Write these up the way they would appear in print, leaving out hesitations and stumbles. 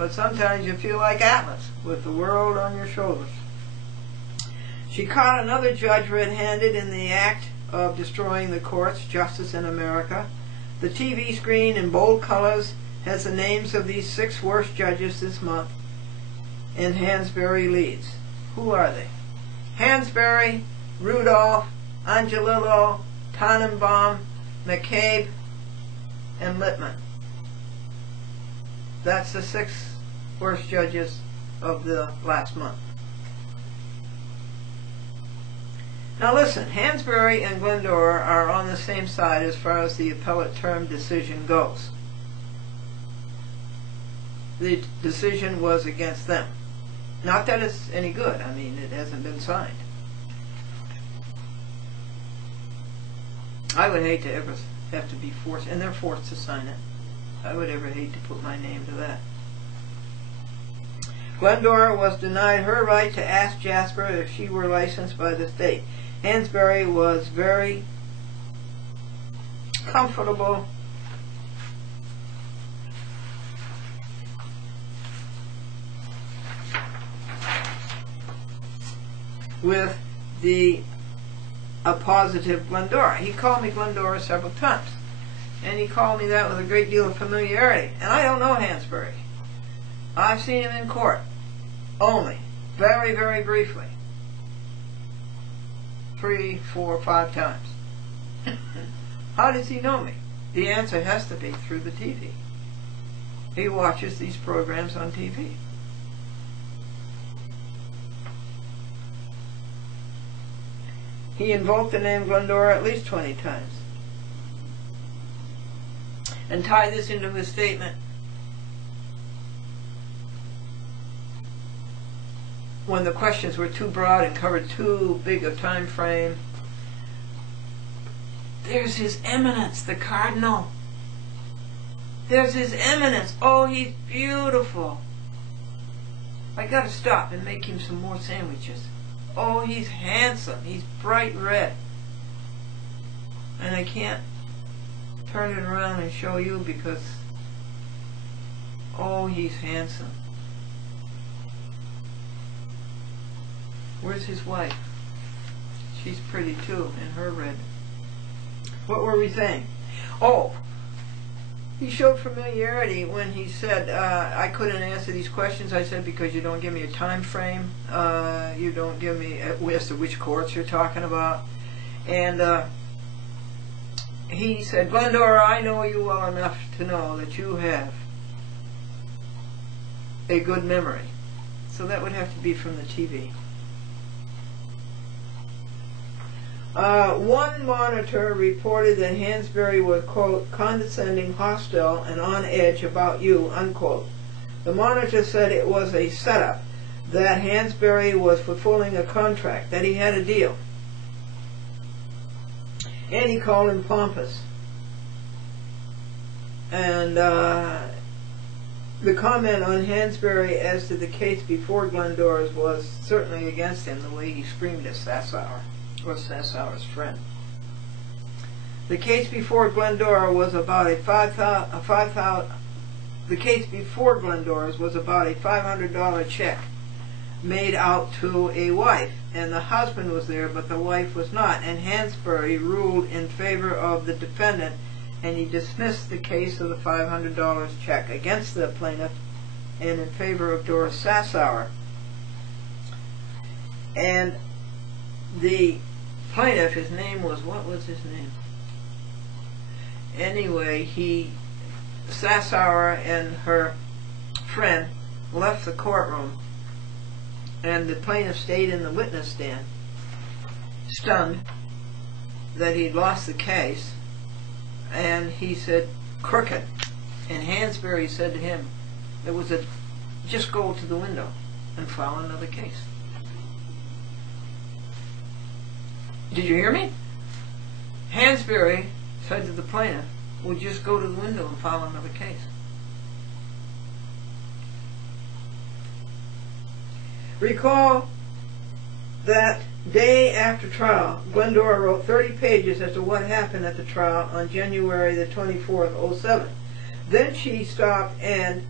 but sometimes you feel like Atlas with the world on your shoulders. She caught another judge red-handed in the act of destroying the courts, justice in America. The TV screen in bold colors has the names of these 6 worst judges this month, and Hansberry leads. Who are they? Hansberry, Rudolph, Angelillo, Tannenbaum, McCabe, and Littman. That's the 6 worst judges of the last month. Now listen, Hansberry and Glendora are on the same side as far as the appellate term decision goes. The decision was against them. Not that it's any good. I mean, it hasn't been signed. I would hate to ever have to be forced, and they're forced to sign it. I would ever hate to put my name to that. Glendora was denied her right to ask Jasper if she were licensed by the state. Hansberry was very comfortable with a positive Glendora. He called me Glendora several times, and he called me that with a great deal of familiarity. And I don't know Hansberry. I've seen him in court only, very, very briefly. 3, 4, 5 times. How does he know me? The answer has to be through the TV. He watches these programs on TV. He invoked the name Glendora at least 20 times. And tie this into his statement. When the questions were too broad and covered too big a time frame. There's His Eminence, the Cardinal. There's His Eminence. Oh, he's beautiful. I gotta stop and make him some more sandwiches. Oh, he's handsome. He's bright red. And I can't turn it around and show you because, oh, he's handsome. Where's his wife? She's pretty too, in her red. What were we saying? Oh, he showed familiarity when he said, I couldn't answer these questions. I said, because you don't give me a time frame. You don't give me as to which courts you're talking about. And he said, Glendora, I know you well enough to know that you have a good memory. So that would have to be from the TV. One monitor reported that Hansberry was, quote, condescending, hostile, and on edge about you, unquote. The monitor said it was a setup, that Hansberry was fulfilling a contract, that he had a deal. And he called him pompous. And the comment on Hansberry as to the case before Glendora's was certainly against him, the way he screamed at Sassower. Was Sassower's friend. The case before Glendora was about the case before Glendora's was about a $500 check made out to a wife, and the husband was there, but the wife was not. And Hansberry ruled in favor of the defendant, and he dismissed the case of the $500 check against the plaintiff, and in favor of Doris Sassower. And the plaintiff, his name was, what was his name? Anyway, Sassower and her friend left the courtroom, and the plaintiff stayed in the witness stand, stunned that he'd lost the case, and he said, crooked. And Hansberry said to him, it was a, just go to the window and file another case. Did you hear me? Hansberry said to the plaintiff, well, just go to the window and file another case. Recall that day after trial, Glendora wrote 30 pages as to what happened at the trial on January the 24th, 07. Then she stopped and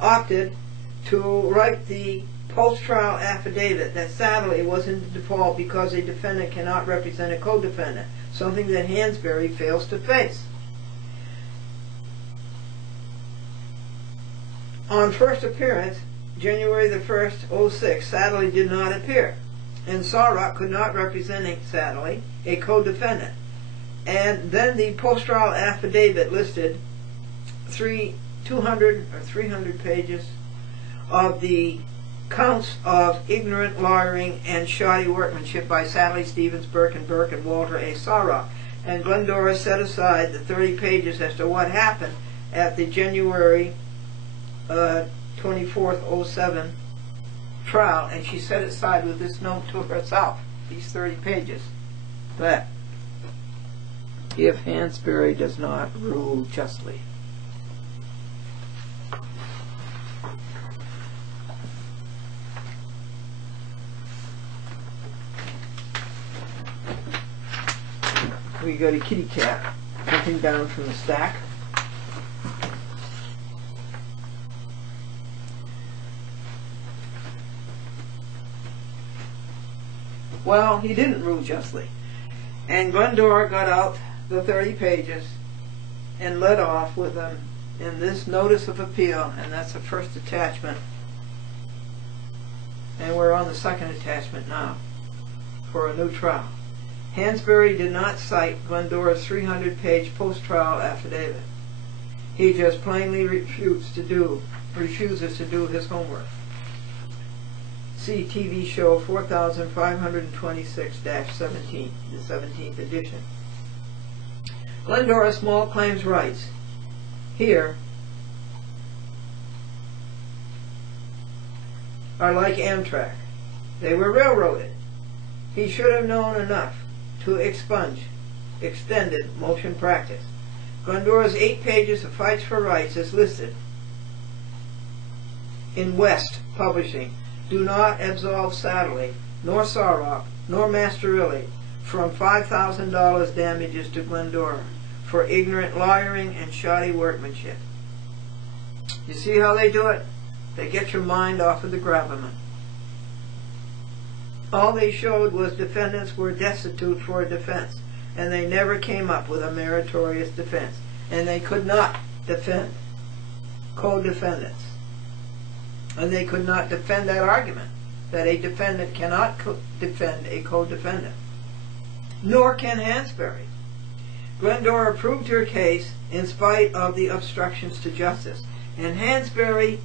opted to write the post-trial affidavit that Satterlee was in default because a defendant cannot represent a co-defendant, something that Hansberry fails to face. On first appearance, January the 1st, 06, Satterlee did not appear, and Sarrock could not represent Satterlee, a co-defendant. And then the post-trial affidavit listed 200 or 300 pages of the counts of ignorant lawyering and shoddy workmanship by Satterlee, Stevens, Burke, and Walter A. Sarrock. And Glendora set aside the 30 pages as to what happened at the January 24th, 07 trial, and she set it aside with this note to herself, these 30 pages, that if Hansberry does not rule justly. We got a kitty cat jumping down from the stack. Well, he didn't rule justly. And Glendora got out the 30 pages and led off with them in this notice of appeal, and that's the first attachment. And we're on the second attachment now for a new trial. Hansberry did not cite Glendora's 300-page post-trial affidavit. He just plainly refuses to do his homework. See TV show 4526-17, the 17th edition. Glendora Small Claims Rights here are like Amtrak. They were railroaded. He should have known enough to expunge extended motion practice. Glendora's 8 pages of Fights for Rights is listed in West Publishing do not absolve Satterlee, nor Sarrock, nor Mastroilli from $5,000 damages to Glendora for ignorant lawyering and shoddy workmanship. You see how they do it? They get your mind off of the gravamen. All they showed was defendants were destitute for a defense, and they never came up with a meritorious defense, and they could not defend co-defendants. And they could not defend that argument, that a defendant cannot defend a co-defendant. Nor can Hansberry. Glendora proved her case in spite of the obstructions to justice, and Hansberry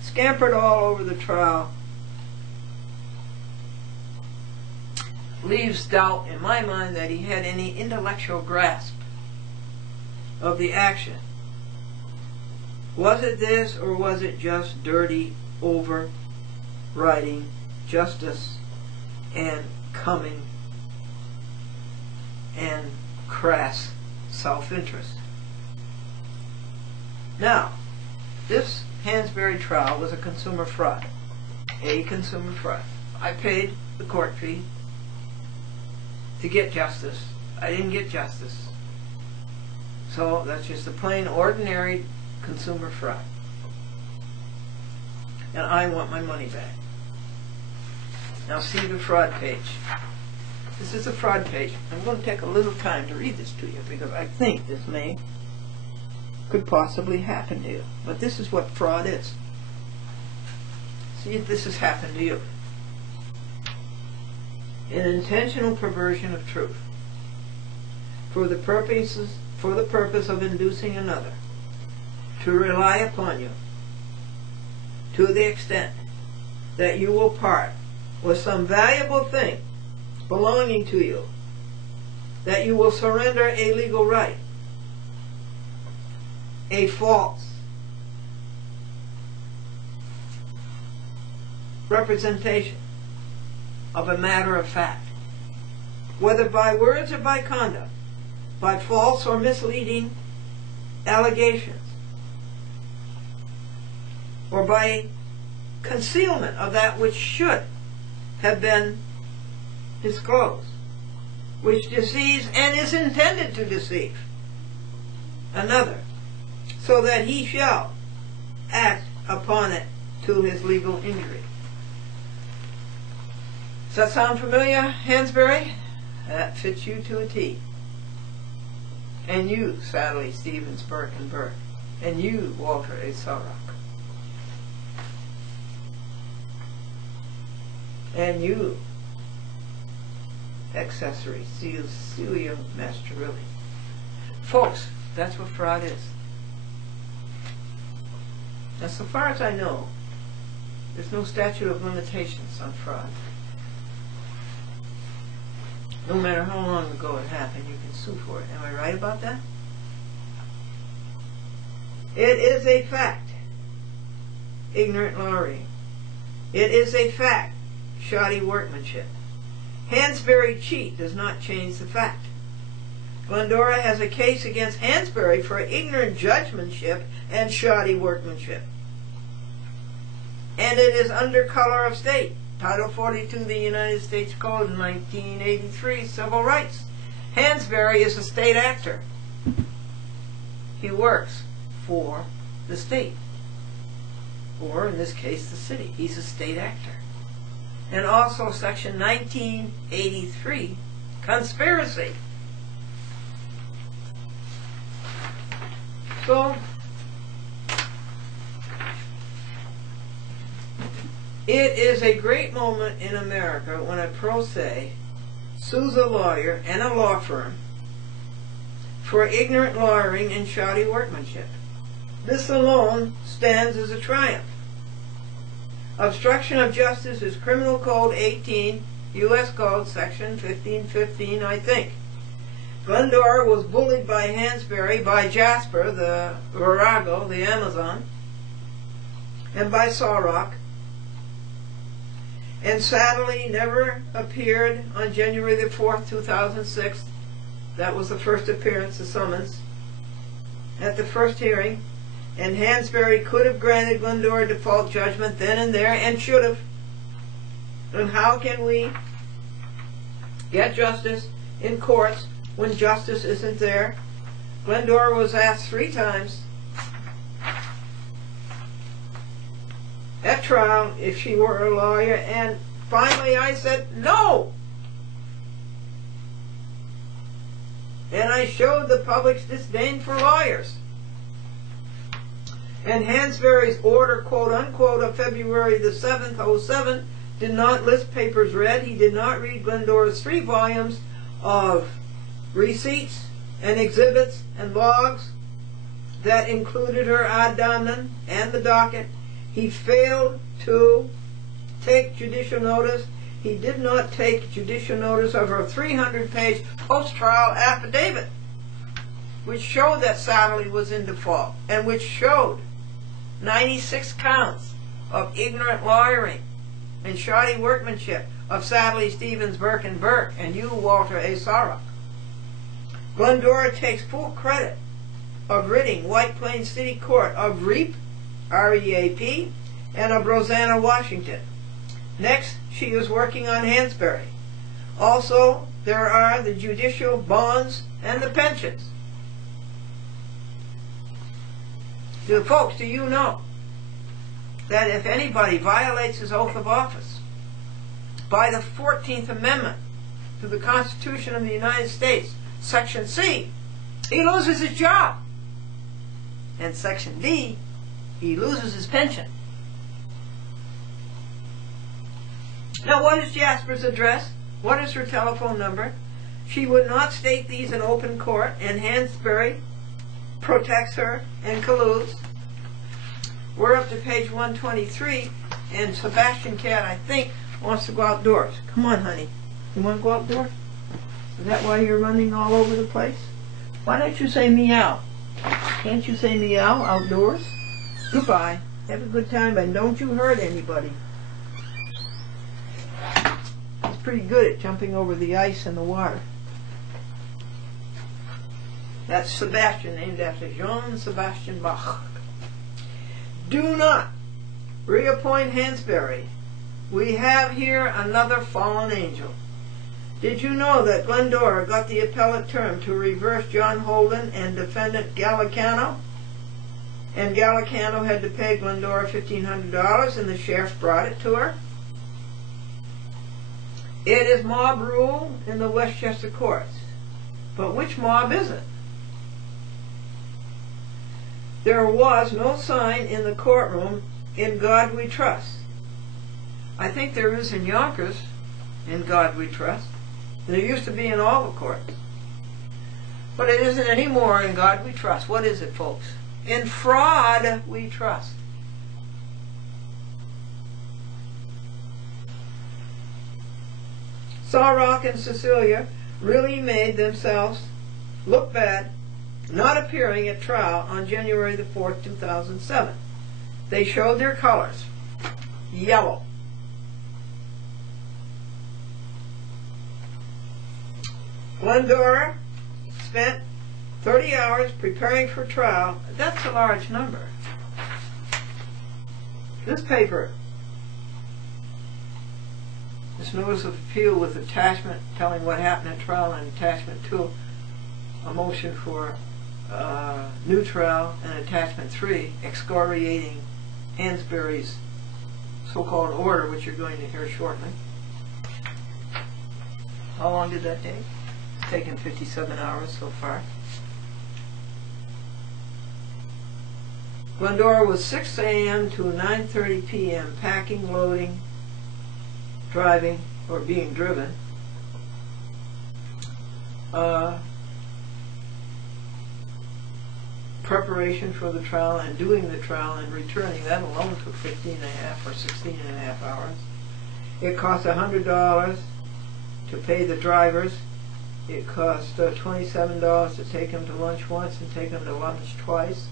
scampered all over the trial. Leaves doubt in my mind that he had any intellectual grasp of the action. Was it this, or was it just dirty overriding justice and coming and crass self-interest? Now, this Hansberry trial was a consumer fraud. A consumer fraud. I paid the court fee to get justice. I didn't get justice. So that's just a plain ordinary consumer fraud. And I want my money back. Now see the fraud page. This is a fraud page. I'm going to take a little time to read this to you because I think this could possibly happen to you. But this is what fraud is. See if this has happened to you. An intentional perversion of truth for the purpose of inducing another to rely upon you to the extent that you will part with some valuable thing belonging to you, that you will surrender a legal right, a false representation of a matter of fact, whether by words or by conduct, by false or misleading allegations, or by concealment of that which should have been disclosed, which deceives and is intended to deceive another, so that he shall act upon it to his legal injury. Does that sound familiar, Hansberry? That fits you to a T. And you, Satterlee, Stevens, Burke, and Burke. And you, Walter A. Sorrock. And you, accessory, Celia Mastrovilli. Folks, that's what fraud is. Now, so far as I know, there's no statute of limitations on fraud. No matter how long ago it happened, you can sue for it. Am I right about that? It is a fact. Ignorant lawyering. It is a fact. Shoddy workmanship. Hansberry cheat does not change the fact. Glendora has a case against Hansberry for ignorant judgmentship and shoddy workmanship. And it is under color of state. Title 42 of the United States Code in 1983, Civil Rights. Hansberry is a state actor. He works for the state. Or, in this case, the city. He's a state actor. And also Section 1983, conspiracy. So, it is a great moment in America when a pro se sues a lawyer and a law firm for ignorant lawyering and shoddy workmanship. This alone stands as a triumph. Obstruction of justice is Criminal Code 18, U.S. Code, Section 1515, I think. Glendora was bullied by Hansberry, by Jasper, the Virago, the Amazon, and by Sorrock. And Satterlee never appeared on January the 4th, 2006. That was the first appearance, the summons, at the first hearing. And Hansberry could have granted Glendora default judgment then and there, and should have. And how can we get justice in courts when justice isn't there? Glendora was asked 3 times at trial if she were a lawyer, and finally I said no. And I showed the public's disdain for lawyers. And Hansberry's order, quote unquote, of February the 7th, 07, did not list papers read. He did not read Glendora's 3 volumes of receipts and exhibits and logs that included her ad damnum and the docket. He failed to take judicial notice. He did not take judicial notice of her 300-page post-trial affidavit, which showed that Satterlee was in default, and which showed 96 counts of ignorant lawyering and shoddy workmanship of Satterlee, Stevens, Burke, and Burke, and you, Walter A. Sorrock. Glendora takes full credit of ridding White Plains City Court of REAP, R-E-A-P, and of Rosanna, Washington. Next, she is working on Hansberry. Also, there are the judicial bonds and the pensions. Folks, do you know that if anybody violates his oath of office by the 14th Amendment to the Constitution of the United States, Section C, he loses his job. And Section D, he loses his pension. Now, what is Jasper's address? What is her telephone number? She would not state these in open court, and Hansberry protects her and colludes. We're up to page 123, and Sebastian Cat, I think, wants to go outdoors. Come on, honey. You want to go outdoors? Is that why you're running all over the place? Why don't you say meow? Can't you say meow outdoors? Goodbye. Have a good time, and don't you hurt anybody. He's pretty good at jumping over the ice and the water. That's Sebastian, named after Johann Sebastian Bach. Do not reappoint Hansberry. We have here another fallen angel. Did you know that Glendora got the appellate term to reverse John Holden and defendant Gallicano? And Gallicano had to pay Glendora $1,500, and the sheriff brought it to her. It is mob rule in the Westchester courts. But which mob is it? There was no sign in the courtroom, "In God We Trust." I think there is in Yonkers, "In God We Trust." There used to be in all the courts. But it isn't anymore, "In God We Trust." What is it, folks? "In fraud we trust." Sawrock and Cecilia really made themselves look bad, not appearing at trial on January the 4th, 2007. They showed their colors. Yellow. Glendora spent 30 hours preparing for trial. That's a large number. This paper, this notice of appeal with attachment telling what happened at trial, and attachment 2, a motion for new trial, and attachment 3, excoriating Hansberry's so-called order, which you're going to hear shortly. How long did that take? It's taken 57 hours so far. Glendora was 6 a.m. to 9:30 p.m. packing, loading, driving, or being driven. Preparation for the trial and doing the trial and returning. That alone took 15.5 or 16.5 hours. It cost $100 to pay the drivers. It cost $27 to take them to lunch once and take them to lunch twice.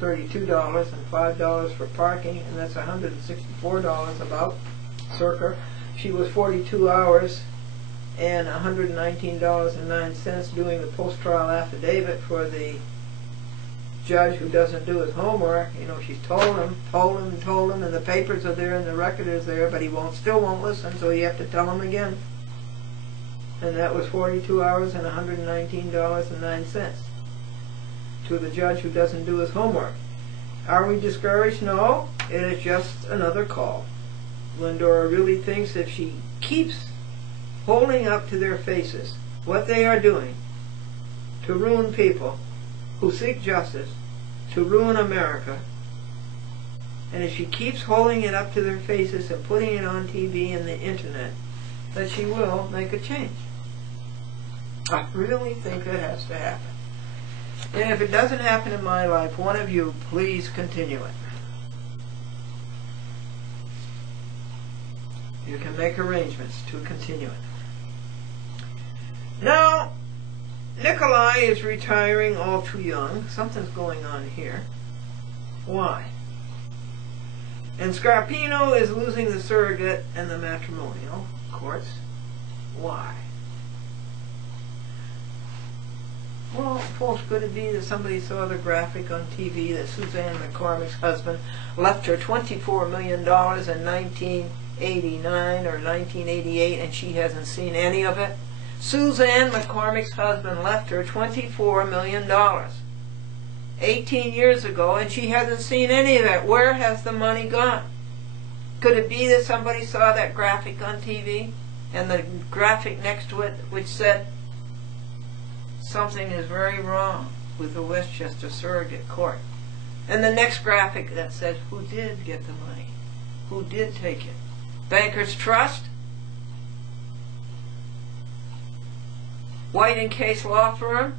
$32 and $5 for parking, and that's $164 about, circa. She was 42 hours and $119.09 doing the post-trial affidavit for the judge who doesn't do his homework. You know, she's told him, and the papers are there and the record is there, but he still won't listen, so you have to tell him again. And that was 42 hours and $119.09 to the judge who doesn't do his homework. Are we discouraged? No, it is just another call. Glendora really thinks if she keeps holding up to their faces what they are doing to ruin people who seek justice, to ruin America, and if she keeps holding it up to their faces and putting it on TV and the internet, that she will make a change. I really think that has to happen. And if it doesn't happen in my life, one of you, please continue it. You can make arrangements to continue it. Now, Nikolai is retiring all too young. Something's going on here. Why? And Scarpino is losing the surrogate and the matrimonial courts. Why? Well, folks, could it be that somebody saw the graphic on TV that Suzanne McCormick's husband left her $24 million in 1989 or 1988 and she hasn't seen any of it? Suzanne McCormick's husband left her $24 million 18 years ago and she hasn't seen any of it. Where has the money gone? Could it be that somebody saw that graphic on TV and the graphic next to it which said, something is very wrong with the Westchester surrogate court? And the next graphic that said, who did get the money? Who did take it? Bankers Trust? White and Case Law Firm?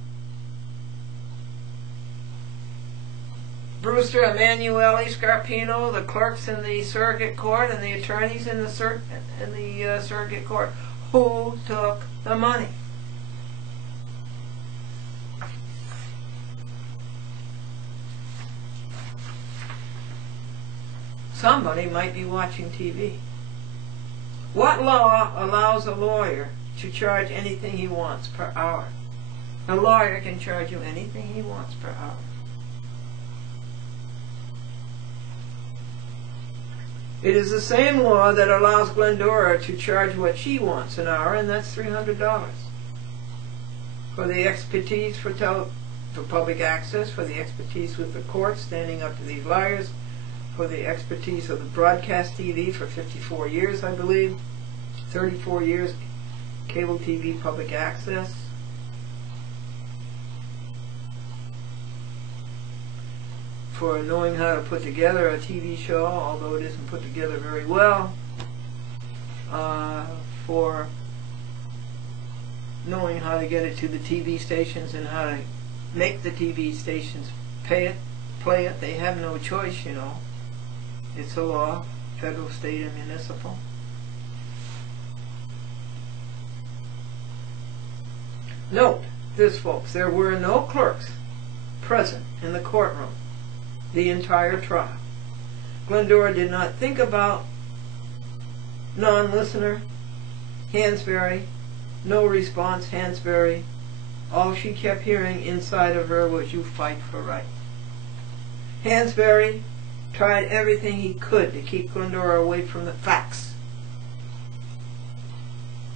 Brewster, Emanuele, Scarpino, the clerks in the surrogate court and the attorneys in the surrogate court. Who took the money? Somebody might be watching TV. What law allows a lawyer to charge anything he wants per hour? A lawyer can charge you anything he wants per hour. It is the same law that allows Glendora to charge what she wants an hour, and that's $300 for the expertise for for public access, for the expertise with the courts, standing up to these liars, for the expertise of the broadcast TV for 54 years, I believe, 34 years, cable TV public access. For knowing how to put together a TV show, although it isn't put together very well. For knowing how to get it to the TV stations and how to make the TV stations play it. They have no choice, you know. It's a law, federal, state, and municipal. Note this, folks, there were no clerks present in the courtroom the entire trial. Glendora did not think about non-listener, Hansberry, no response, Hansberry. All she kept hearing inside of her was, "You fight for right." Hansberry tried everything he could to keep Glendora away from the facts.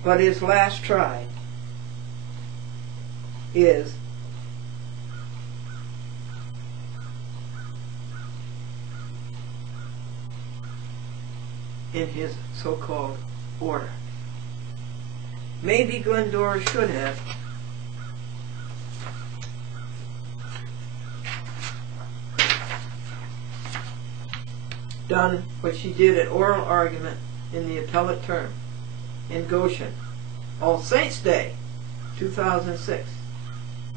But his last try is in his so-called order. Maybe Glendora should have done what she did at oral argument in the appellate term in Goshen, All Saints Day, 2006.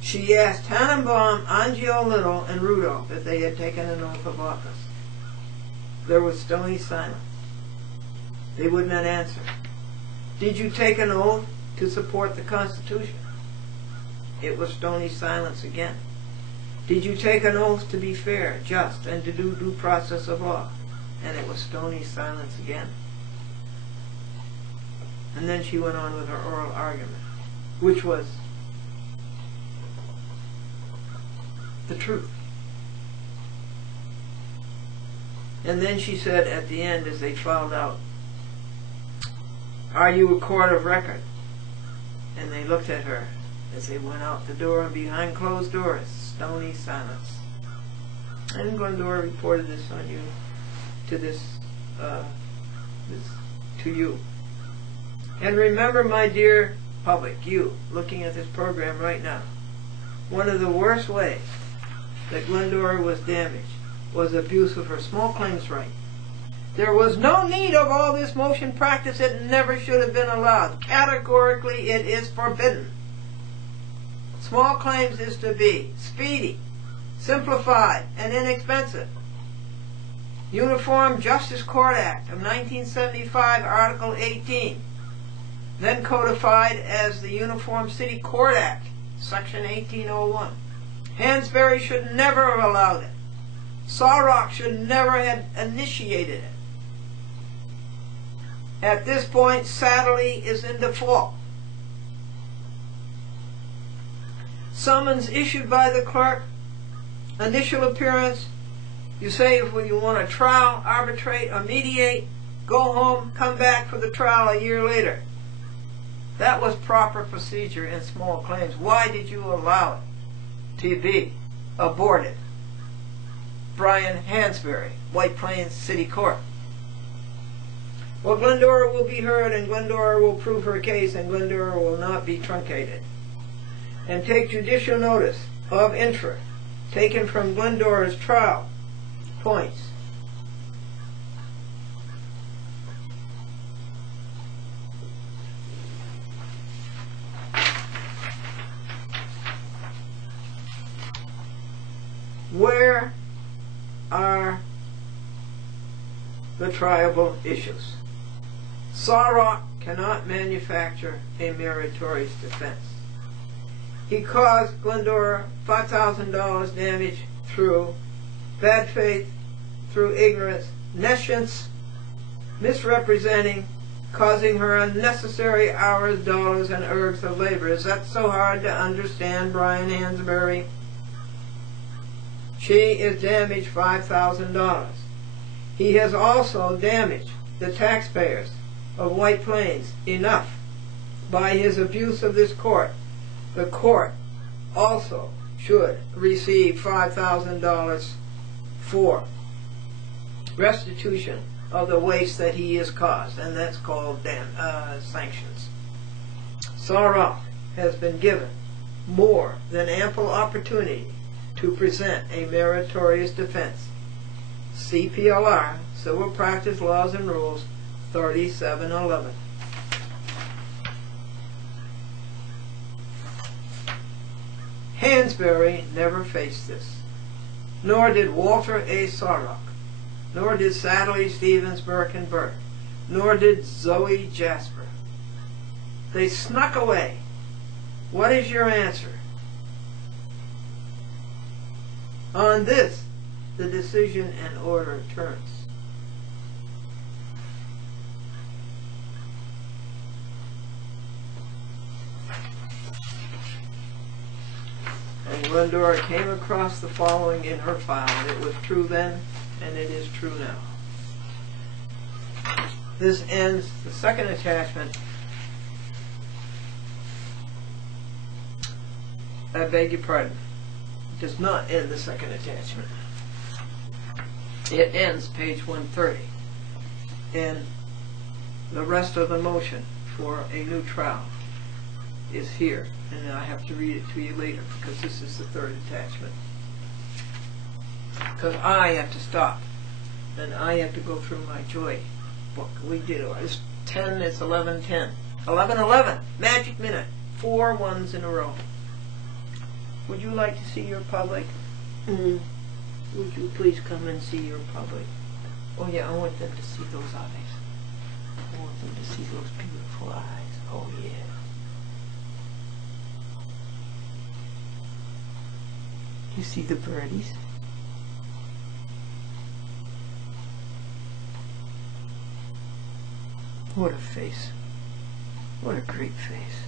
She asked Tannenbaum, Angio Little, and Rudolph if they had taken an oath of office. There was stony silence. They would not answer. Did you take an oath to support the Constitution? It was stony silence again. Did you take an oath to be fair, just, and to do due process of law? And it was stony silence again. And then she went on with her oral argument, which was the truth. And then she said at the end, as they filed out, "Are you a court of record?" And they looked at her as they went out the door, and behind closed doors, stony silence. And Glendora reported this on you, to you. And remember, my dear public, you looking at this program right now, one of the worst ways that Glendora was damaged was abuse of her small claims right. There was no need of all this motion practice. It never should have been allowed. Categorically, it is forbidden. Small claims is to be speedy, simplified, and inexpensive. Uniform Justice Court Act of 1975, Article 18, then codified as the Uniform City Court Act, Section 1801. Hansberry should never have allowed it. Sawrock should never have initiated it. At this point, Satterlee is in default. Summons issued by the clerk, initial appearance. You say if you want a trial, arbitrate, or mediate, go home, come back for the trial a year later. That was proper procedure in small claims. Why did you allow it to be aborted? Brian Hansberry, White Plains City Court. Well, Glendora will be heard, and Glendora will prove her case, and Glendora will not be truncated. And take judicial notice of infer taken from Glendora's trial points. Where are the triable issues? Sawrock cannot manufacture a meritorious defense. He caused Glendora $5,000 damage through bad faith, through ignorance, nescience, misrepresenting, causing her unnecessary hours, dollars, and ergs of labor. Is that so hard to understand, Brian Hansberry? She is damaged $5,000. He has also damaged the taxpayers of White Plains enough by his abuse of this court. The court also should receive $5,000 for restitution of the waste that he has caused, and that's called sanctions. Sarok has been given more than ample opportunity to present a meritorious defense. CPLR, Civil Practice Laws and Rules, 3711. Hansberry never faced this, nor did Walter A. Sarok, nor did Satterlee, Stevens, Burke, and Burke, nor did Zoe Jasper. They snuck away. What is your answer? On this, the decision and order turns. And Glendora came across the following in her file. It was true then, and it is true now. This ends the second attachment. I beg your pardon. It does not end the second attachment. It ends page 130. And the rest of the motion for a new trial is here. And I have to read it to you later because this is the third attachment. Because I have to stop. And I have to go through my joy book. We did it. It's 10, it's 11:10. 11:11. Magic minute. 4 ones in a row. Would you like to see your public? Would you please come and see your public? Oh yeah, I want them to see those eyes. I want them to see those beautiful eyes. Oh yeah. You see the birdies? What a face. What a great face.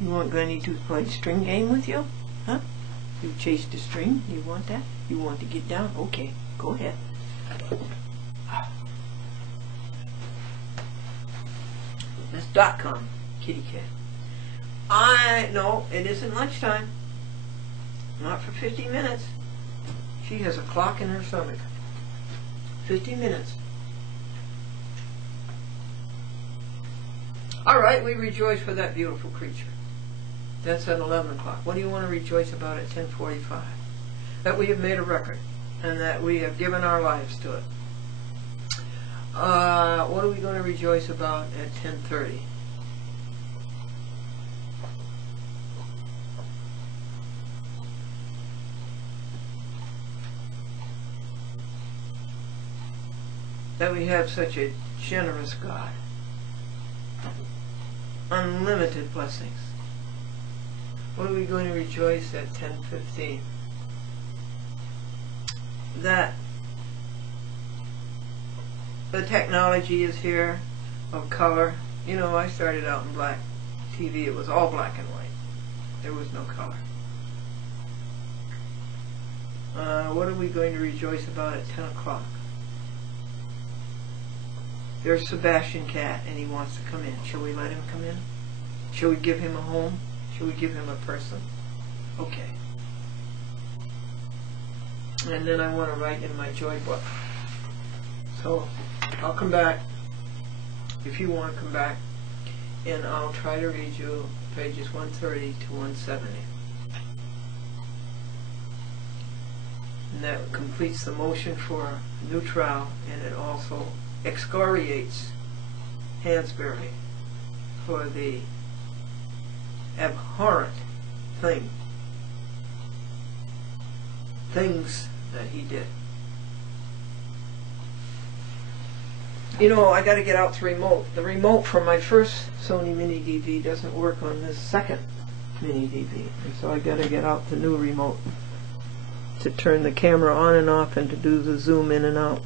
You want Glennie to play string game with you? Huh? You chased a string? You want that? You want to get down? Okay, go ahead. That's .com, kitty cat. No, it isn't lunchtime. Not for 50 minutes. She has a clock in her stomach. 50 minutes. All right, we rejoice for that beautiful creature. That's at 11 o'clock. What do you want to rejoice about at 10:45? That we have made a record and that we have given our lives to it. What are we going to rejoice about at 10:30? That we have such a generous God. Unlimited blessings. What are we going to rejoice at 10:15? That the technology is here of color. You know, I started out in black TV. It was all black and white. There was no color. What are we going to rejoice about at 10 o'clock? There's Sebastian Cat, and he wants to come in. Shall we let him come in? Shall we give him a home? Shall we give him a person? Okay. And then I want to write in my joy book. So I'll come back, if you want to come back, and I'll try to read you pages 130 to 170. And that completes the motion for a new trial, and it also excoriates Hansberry for the abhorrent things that he did. You know, I got to get out the remote. The remote from my first Sony Mini DV doesn't work on this second Mini DV, and so I got to get out the new remote to turn the camera on and off and to do the zoom in and out.